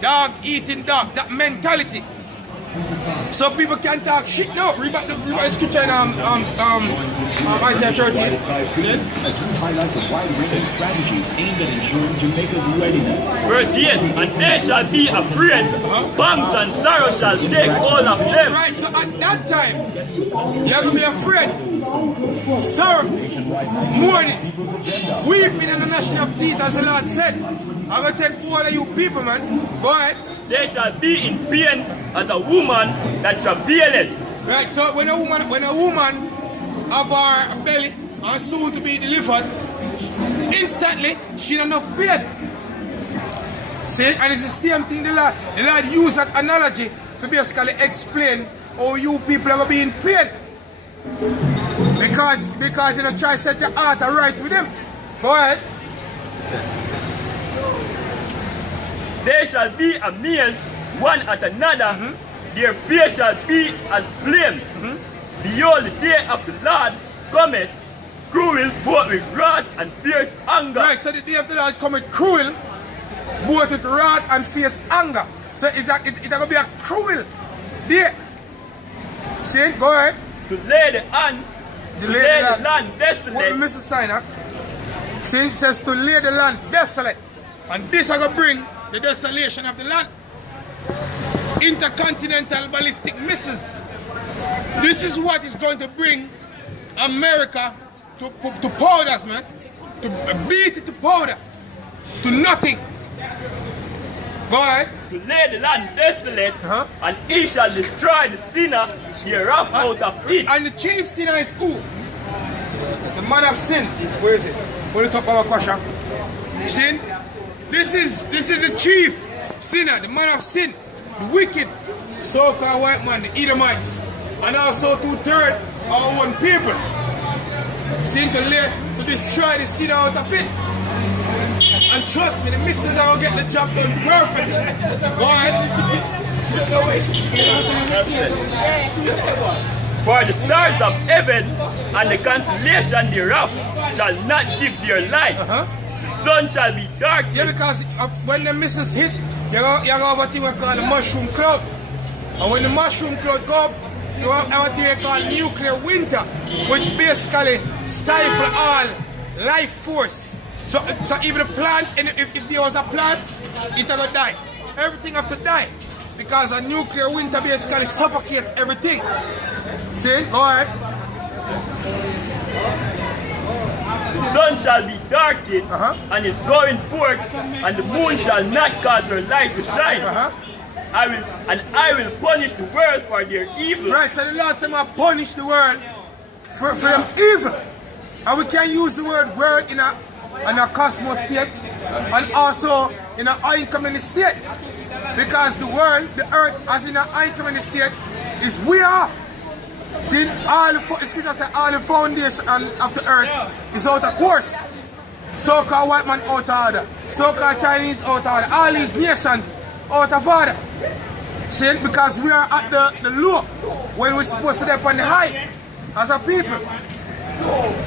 Dog eating dog, that mentality. So people can't talk shit now. Read back the scripture in Isaiah 13. As we highlight the wide-ranging strategies aimed at ensuring Jamaica's readiness. Verse 8, and they shall be afraid, pangs and sorrow shall take hold of them. Right, so at that time, you're going to be afraid. Sorrow, mourning, weeping in the national theater, as the Lord said. I'm going to take all of you people, man. Go ahead. They shall be in pain as a woman that travaileth. Right, so when a woman have her belly and soon to be delivered, instantly she don't enough pain. See, and it's the same thing the Lord used that analogy to basically explain how you people are going to be in pain. Because you know, try to set your heart right with them. Go ahead. They shall be amazed one at another, their fear shall be as flames. Behold, the day of the Lord cometh, cruel, both with wrath and fierce anger. Right, so the day of the Lord cometh cruel, both with wrath and fierce anger. So it's going to be a cruel day. See, go ahead. To lay the land desolate. What Mr. Steiner? See, it says to lay the land desolate. And this is going to bring the desolation of the land. Intercontinental ballistic missiles. This is what is going to bring America to powders, man. To beat it to powder. To nothing. Go ahead. To lay the land desolate, and he shall destroy the sinner hereof out of it. And the chief sinner is who? The man of sin. Where is it? When you talk about Kwasha. Sin? This is the chief sinner, the man of sin, the wicked, so-called white man, the Edomites, and also 2/3 our own people. Sin to destroy the sinner out of it. And trust me, the missus are going to get the job done perfectly. Go ahead. For the stars of heaven and the constellation thereof shall not give their light. The sun shall be dark. Yeah, because when the missus hit, you have a thing we call the mushroom cloud. And when the mushroom cloud go up, you have a thing we call nuclear winter, which basically stifle all life force. So even the plant, if there was a plant, it will die. Everything have to die. Because a nuclear winter basically suffocates everything. See? Go ahead. The sun shall be darkened, and is going forth, and the moon shall not cause her light to shine. I will punish the world for their evil. Right, so the Lord said, I punish the world for them evil. And we can use the word world in a cosmos state and also in an incoming state. Because the world, the earth, as in an incoming state, is way off. See, the scripture says all the foundation of the earth is out of course. So-called white man out of order. So-called Chinese out of order. All these nations out of order. See, because we are at the low when we're supposed to be on the high as a people.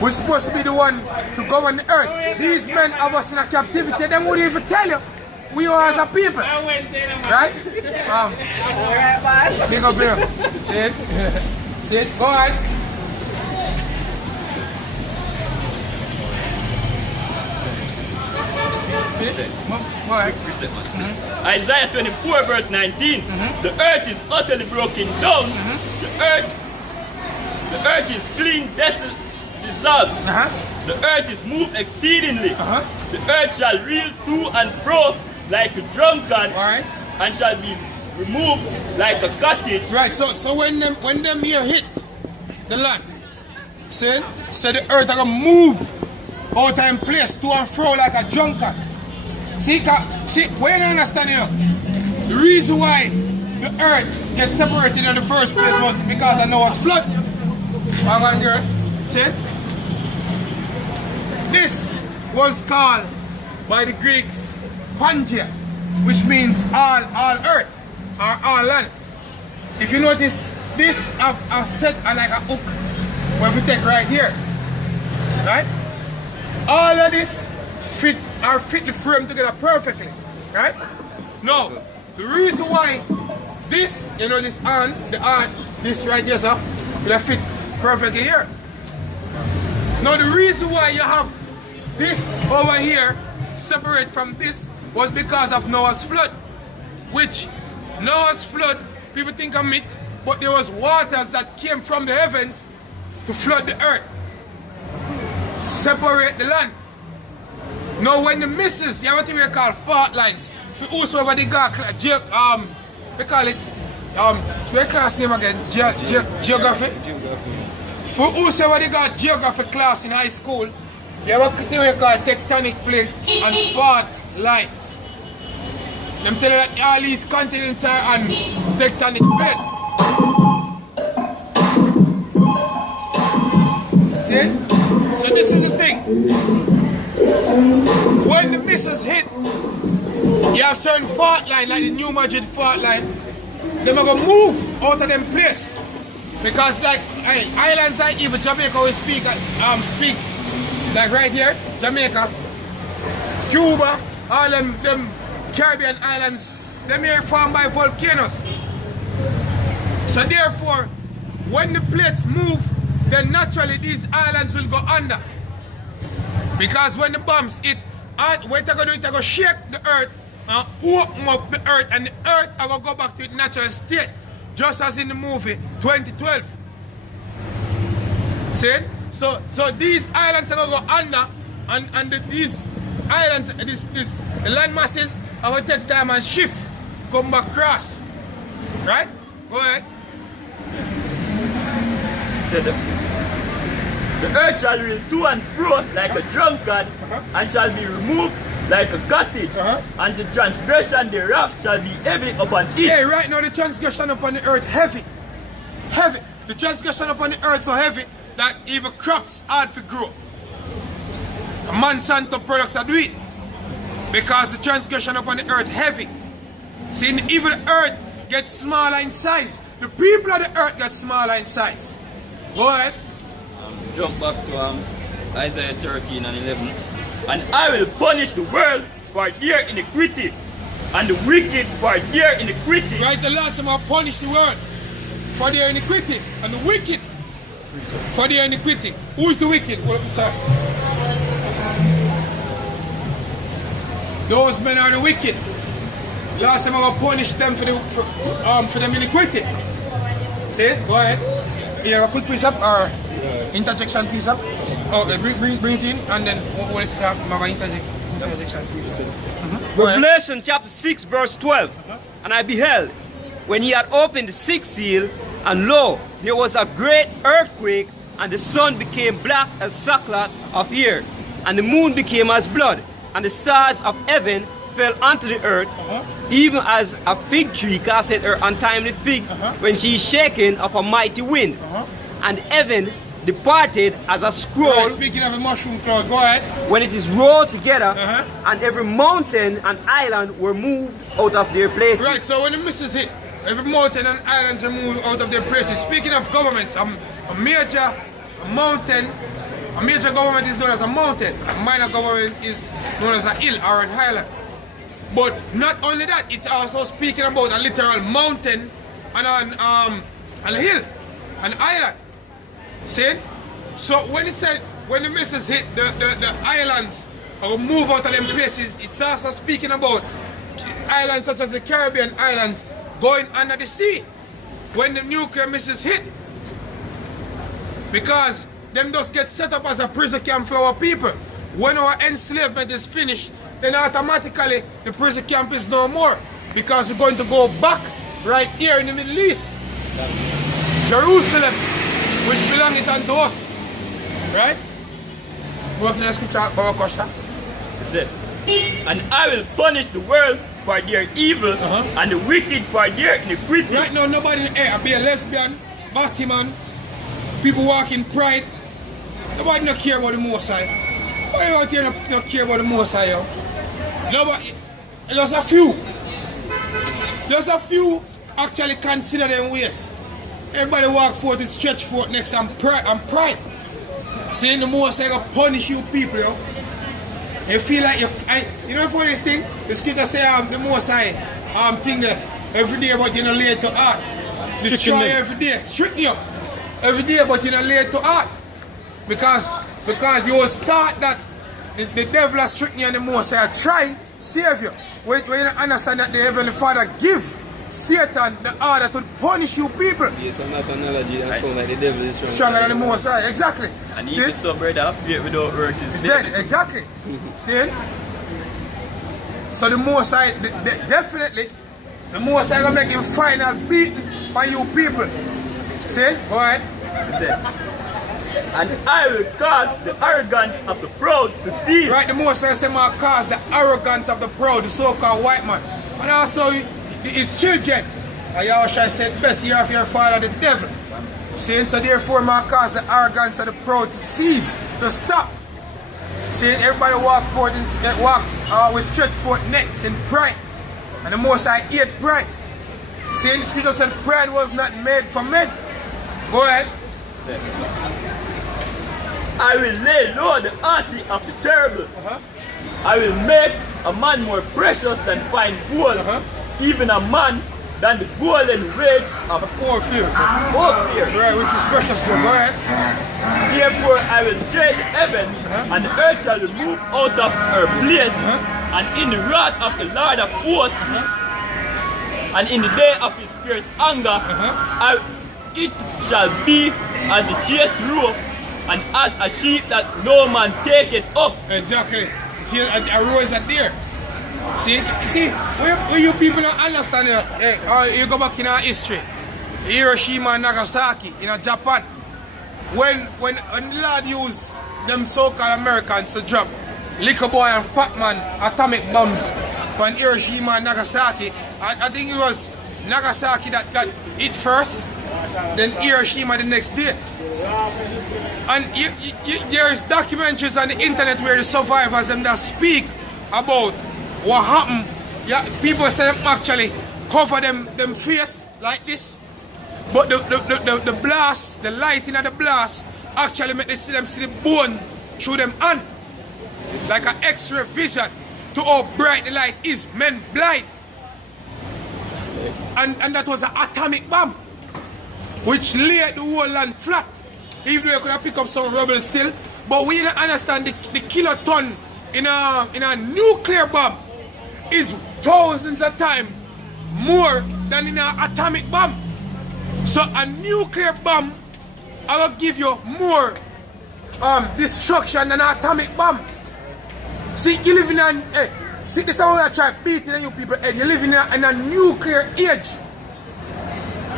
We're supposed to be the one to govern the earth. These men of us in a captivity, they wouldn't even tell you we are as a people. Right? Big up here. See it? See it? Go ahead. Go ahead. Isaiah 24 verse 19. The earth is utterly broken down. The earth is clean, dissolved. The earth is moved exceedingly. The earth shall reel to and fro like a drunkard, and shall be removed like a cottage. Right, so when them here hit the land, see, so the earth are gonna move out of place to and fro like a drunkard. See, when you understand, you know, the reason why the earth gets separated in the first place was because of Noah's flood. See? This was called by the Greeks Pangea, which means all earth or all land. If you notice, this I've set like a hook where we take right here. Right? All of this are fitly framed together perfectly. Right? No, the reason why this, you know, this hand, this right here, sir, will fit perfectly here. Now the reason why you have this over here separate from this was because of Noah's flood. Which Noah's flood, people think of myth, but there was waters that came from the heavens to flood the earth. Separate the land. Now when the misses, you have what we call fault lines. Whosoever they got they call it what class name again? Geography? For whosoever they got geography class in high school, you have what we call tectonic plates and fault lines. Them tell you that all these continents are on tectonic plates. See? So this is the thing. When the missiles hit, you have certain fault line, like the New Madrid fault line, they're going to move out of them place. Because like islands like even Jamaica we speak like right here, Jamaica, Cuba, all them Caribbean islands, them here formed by volcanoes. So therefore, when the plates move, then naturally these islands will go under. Because when the bombs hit, what they're going to do, they're going to shake the earth and open up the earth, and the earth are going to go back to its natural state, just as in the movie 2012. See? So these islands are going to go under, and these islands, the land masses are going to take time and shift, come back across. Right? Go ahead. So the earth shall reel to and fro like a drunkard, and shall be removed like a cottage, and the transgression thereof shall be heavy upon it. Yeah, right now the transgression upon the earth heavy. Heavy. The transgression upon the earth so heavy that even crops hard to grow. The Monsanto products are doing it. Because the transgression upon the earth heavy. See, even the earth gets smaller in size. The people of the earth get smaller in size. Go ahead. Jump back to Isaiah 13 and 11. And I will punish the world for their iniquity, and the wicked for their iniquity. Right, the Lord said, I'll punish the world for their iniquity, and the wicked for their iniquity. Who is the wicked? What sorry. Those men are the wicked. Last time I will punish them for them iniquity. See it? Go ahead. You have a quick piece up or interjection piece up? Oh, bring it in, and then what is the interjection piece? Revelation chapter 6 verse 12. And I beheld, when he had opened the sixth seal, and lo, there was a great earthquake, and the sun became black as sackcloth of hair, and the moon became as blood, and the stars of heaven fell onto the earth, even as a fig tree casteth her untimely figs when she is shaken of a mighty wind. And heaven departed as a scroll. Right, speaking of a mushroom cloud, go ahead. When it is rolled together, and every mountain and island were moved out of their places. Right, so when the missiles hit, every mountain and islands are moved out of their places. Speaking of governments, a major government is known as a mountain. A minor government is known as a hill or an island. But not only that, it's also speaking about a literal mountain and a hill, an island. See? So when it said, when the missiles hit the islands or move out of them places, it's also speaking about islands such as the Caribbean islands going under the sea when the nuclear missiles hit. Because them just get set up as a prison camp for our people. When our enslavement is finished, then automatically the prison camp is no more. Because we're going to go back right here in the Middle East. Jerusalem, which belongs unto us. Right? Working the scripture, our question. And I will punish the world for their evil, and the wicked for their iniquity. Right now, nobody be a lesbian, Batman, people walk in pride. Nobody not care about the Most High. Nobody out here not care about the Most High, yo. Nobody, there's a few. There's a few actually consider them ways. Everybody walk forth and stretch forth next and pride. Saying the Most High gonna punish you people, yo. You feel like you know the funniest thing? The scripture say the Most High thing there every day, but you know lay to heart. Destroy every day, strictly up every day, but you know lay to heart. Because you was taught that the devil has stricken you and the Most High try save you. When you don't understand that the Heavenly Father give Satan the order to punish you people. Yes, I'm not analogy that sound like the devil is stronger than the Most High, exactly. And even some brother fear without work is dead. Exactly. See? So the Most High, definitely, the Most High gonna make him final beating by you people. See? Go ahead. And I will cause the arrogance of the proud to cease. Right, the Most High said, "I cause the arrogance of the proud, the so-called white man, and also his children." And Yahushua said, "Best year of your father, the devil." See, so therefore, I cause the arrogance of the proud to cease, to stop. See, everybody walks with stretched forth necks in pride, and the Most High hate pride. See, the scripture said, "Pride was not made for men." Go ahead. I will lay low the haughty of the terrible. I will make a man more precious than fine gold, even a man than the golden wage of Ophir. Ophir. Right, which is precious gold. Go ahead. Therefore I will shake the heaven, and the earth shall be moved out of her place, and in the wrath of the Lord of hosts, and in the day of his fierce anger, it shall be as the chase rope, and as a sheep that no man taketh up. Exactly. See, a rose are there. See, where you people don't understand it. Hey, you go back in our history. Hiroshima and Nagasaki in Japan. When the Lord used them so-called Americans to drop Liquor Boy and Fat Man atomic bombs on Hiroshima and Nagasaki, I think it was Nagasaki that got hit first, then Hiroshima the next day. And there's documentaries on the internet where the survivors them that speak about what happened. Yeah, people say them actually cover them face like this, but the blast, the lighting of the blast actually make them see the bone through them hand. It's like an X-ray vision to how bright the light is. Men blind. And that was an atomic bomb which laid the whole land flat. Even though you could have picked up some rubble still, but we don't understand the kiloton in a nuclear bomb is thousands of times more than in an atomic bomb. So a nuclear bomb will give you more destruction than an atomic bomb. See, you live in see, this is how I try beating you people head. You live in a nuclear age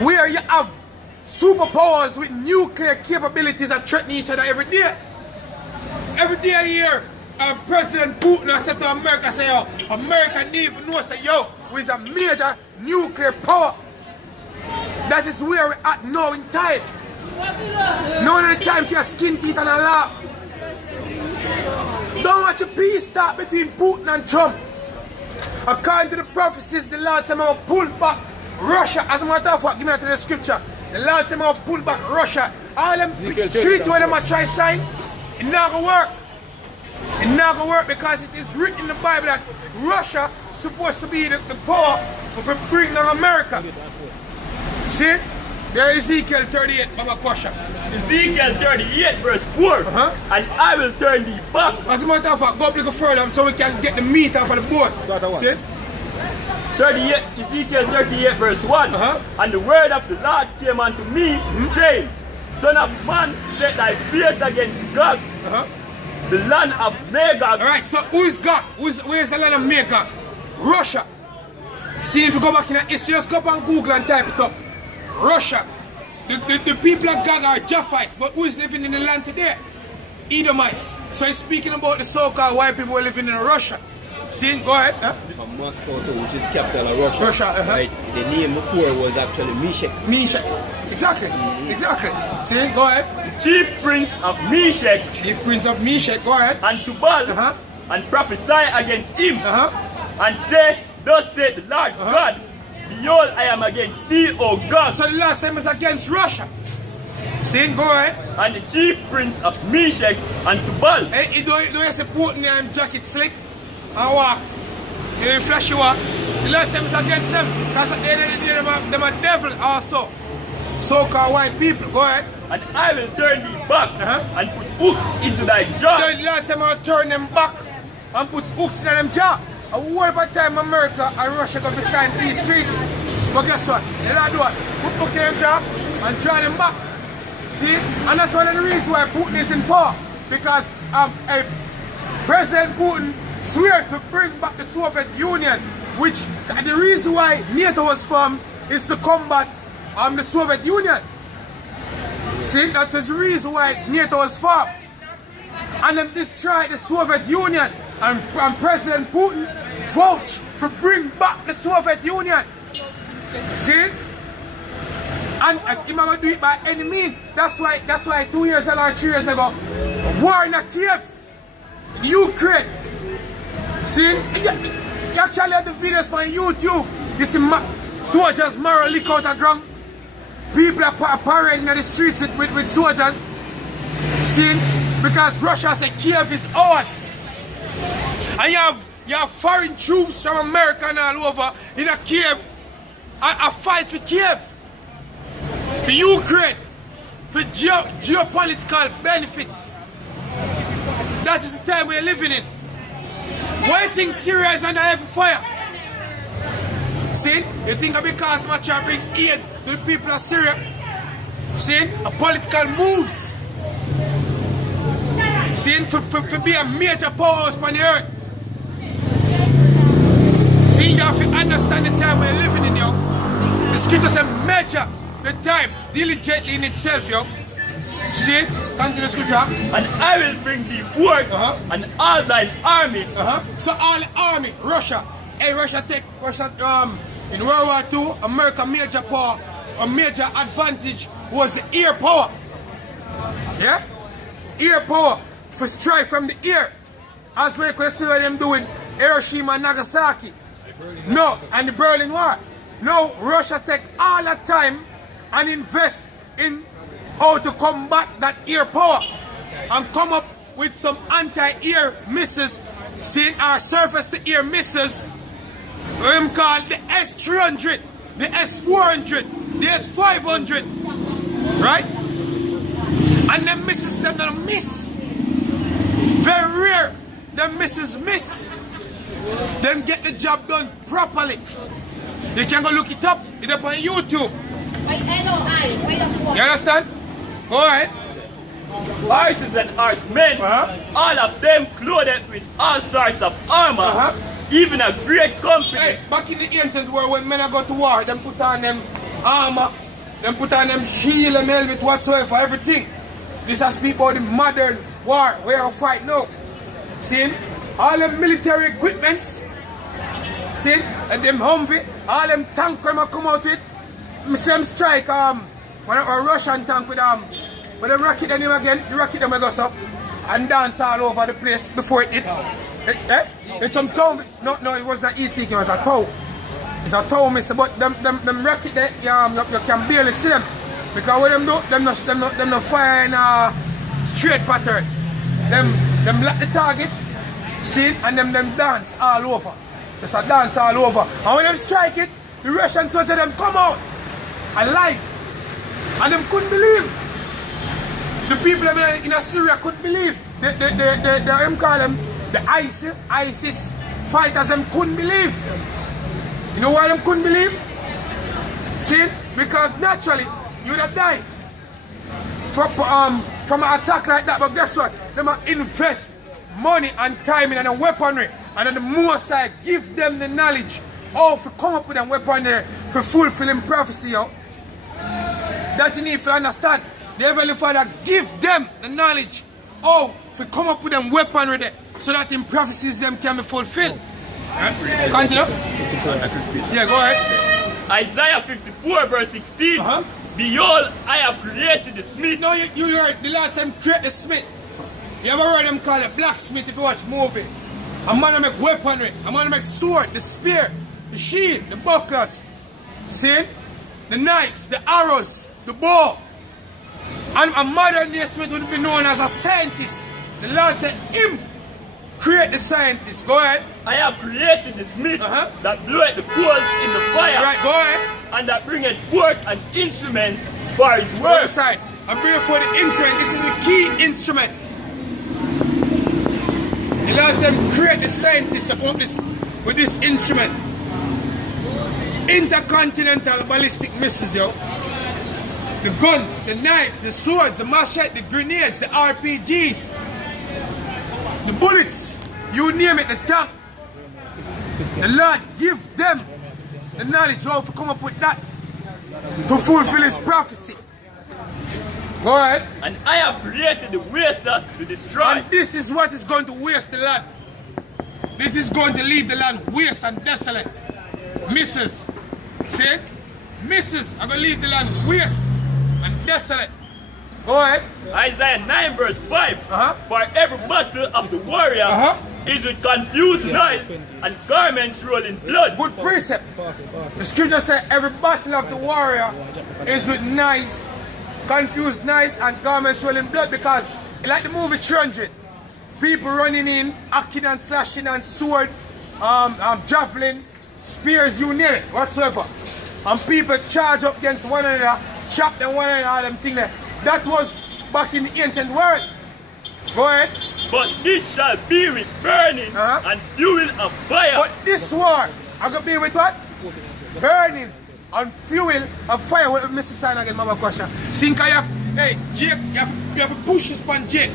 where you have superpowers with nuclear capabilities that threaten each other every day. Every day I hear President Putin I said to America, say, yo, America need even know, say, yo, we is a major nuclear power. That is where we're at now in time. None of the time for your skin teeth and a laugh. Don't watch a peace start between Putin and Trump. According to the prophecies, the Lord said, I'll pull back Russia. As a matter of fact, give me that to the scripture. The Lord said, I'll pull back Russia. All them treaty when them try sign, it not gonna work. It not gonna work because it is written in the Bible that Russia is supposed to be the power of bring down America. See? There is Ezekiel 38, Baba Kwasha. Ezekiel 38 verse 4. And I will turn thee back. As a matter of fact, go up a little further so we can get the meat off of the boat. See? 38, Ezekiel 38 verse 1. And the word of the Lord came unto me, saying, Son of man, set thy face against Gog, the land of Magog. Alright, so who is Gog? Where's the land of Magog? Russia. See, if you go back in history, just go up on Google and type it up. Russia. The people of Gog are Japhites, but who is living in the land today? Edomites. So he's speaking about the so-called white people who are living in Russia. See, go ahead. From Moscow, which is capital of Russia. Russia, right? The name before was actually Meshach. Meshach. Exactly. Exactly. See, go ahead. Chief prince of Meshach. Chief prince of Meshach, go ahead. And Tubal, and prophesy against him, and say, Thus saith the Lord God, Behold, I am against thee, O God. So the last time is against Russia. See, go ahead. and the chief prince of Meshach and Tubal. Hey, you don't you say Putin and jacket slick and walk. You flash you walk. The last time is against them. Because at the end of the day, them are devil also. So-called white people. Go ahead. And I will turn thee back and put hooks into thy jaw. The last time I turn them back and put hooks in them jaw. A whole of the time America and Russia go to sign peace treaty. But guess what? They don't do it. Put hook in them jaw and draw them back. See? And that's one of the reasons why Putin is in power. Because President Putin swear to bring back the Soviet Union, which the reason why NATO was formed is to combat the Soviet Union. See, that's the reason why NATO was formed. And them destroyed the Soviet Union, and President Putin vouched for bring back the Soviet Union. See? And he's not going to do it by any means. That's why 2 years ago or 3 years ago, war in Kiev, Ukraine. See? You actually have the videos on YouTube. You see soldiers marrow leak out of ground. People are parading in the streets with soldiers. See? Because Russia said Kiev is ours. And you have foreign troops from America and all over in a Kiev. A fight for Kiev. For Ukraine. For geopolitical benefits. That is the time we're living in. Why you think Syria is under heavy fire? See? You think because much I bring aid to the people of Syria? See? A political moves. See? For be a major powerhouse on the earth. See? You have to understand the time we're living in, yo. The scripture says measure the time diligently in itself, yo. See? Continue the scripture. And I will bring thee forth and all thine army. So all the army, Russia. Hey, Russia in World War II, America major power, a major advantage was the air power. Yeah? Air power. For strike from the air. As we could see what them doing Hiroshima and Nagasaki. No, and the Berlin War. No, Russia take all that time and invest in how to combat that air power and come up with some anti-air missiles, seeing our surface-to-air missiles, we call the S-300, the S-400, the S-500, right? And them missiles, them don't miss. Very rare, them missiles miss. Them get the job done properly. You can go look it up, it's up on YouTube. You understand? Go ahead. Horses and horsemen, all of them clothed with all sorts of armor, even a great company. Hey, back in the ancient world when men go to war, them put on them armor, them put on them shield, them helmet, whatsoever, everything. This has speak about the modern war, where we fight now. See? All them military equipments, see? And them Humvee, all them tank when I come out with, I see them strike when a Russian tank with when them rocket them again, the rocket them goes up and dance all over the place before it hit. It's some tow. No, it was not ET, it was a tow. It's a tow, mister, but them rocket there, you can barely see them. Because what them do, them not fire in a straight pattern. Them lock the target, see, and them dance all over. Just a dance all over. And when them strike it, the Russian soldiers them come out alive. And them couldn't believe. The people in Syria couldn't believe. Them call them the ISIS fighters, them couldn't believe. You know why them couldn't believe? See? Because naturally, you would have died from an attack like that. But guess what? They might invest money and time in and weaponry. And then the most side give them the knowledge of to come up with them weaponry for fulfilling prophecy. Yo. That you need to understand. The Heavenly Father give them the knowledge of to come up with them weaponry there, so that in prophecies them can be fulfilled. Continue. Yeah, go ahead. Isaiah 54 verse 16. Behold, I have created the smith. No, you heard the last time create the smith. You ever heard them call it blacksmith if you watch movie? A man to make weaponry, a man to make sword, the spear, the shield, the bucklers. See? The knives, the arrows, the bow. And a modern day Smith would be known as a scientist. The Lord said him create the scientist. Go ahead. I have created the smith that bloweth the coals in the fire. Right, go ahead. And that bringeth forth an instrument for his Go work. side. I'm bringing for the instrument. This is a key instrument. The Lord said create the scientist with this instrument. Intercontinental ballistic missiles, yo. The guns, the knives, the swords, the machete, the grenades, the RPGs, the bullets, you name it, the tank. The Lord give them the knowledge how to come up with that to fulfill his prophecy. Go ahead. And I have created the waster to destroy. And this is what is going to waste the land. This is going to leave the land waste and desolate. Missiles. See? Missiles are going to leave the land waste and desolate. Go ahead. Isaiah 9 verse 5. For every battle of the warrior is with confused noise and garments rolling blood. Good precept. The scripture says every battle of the warrior is with noise, confused noise and garments rolling blood, because like the movie 300, people running in, hacking and slashing and sword, javelin, spears, you name it, whatsoever. And people charge up against one another, chop them one another, all them things there. That was back in the ancient world. Go ahead. But this shall be with burning and fuel of fire. But this war, I'm going to be with what? Burning and fuel of fire. What Mr. Sign again, Mama Kosha? Think I have, hey, Jake, you have to push this pan Jake.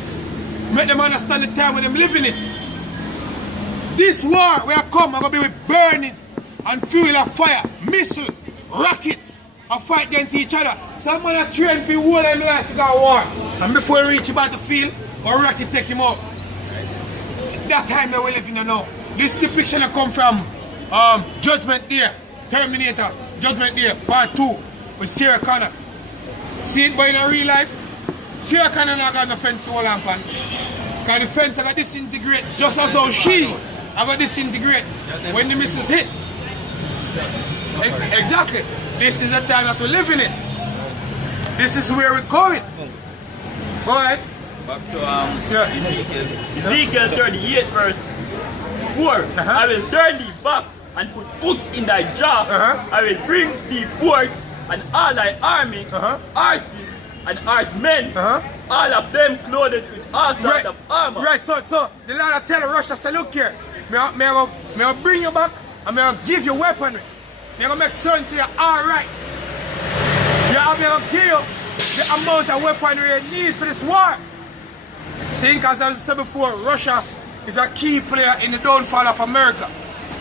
Make them understand the time when them living it. This war where I come, I'm going to be with burning and fuel of fire, missile, rockets, and fight against each other. Someone are trained for the whole of their life to go to war. And before he reach the battlefield, or rocket take him out. That time that we're living in now. This depiction that come from Judgment Day, Terminator, Judgment Day, Part 2, with Sarah Connor. See it, but in real life, Sarah Connor not got no fence to hold on pan. Because the fence I got disintegrate, just as how she I got disintegrate when the missiles hit. Exactly. This is the time that we're living in. This is where we're going. Go ahead. Back to Ezekiel 38 verse 4. I will turn thee back and put hooks in thy jaw. I will bring thee forth and all thy army, horses and horsemen, all of them clothed with all sorts of armor. Right, so the Lord tell Russia, say, look here, may I bring you back and may I give you weaponry. May I make certain you're alright. I'm going to give you the amount of weaponry you need for this war. See, because as I said before, Russia is a key player in the downfall of America.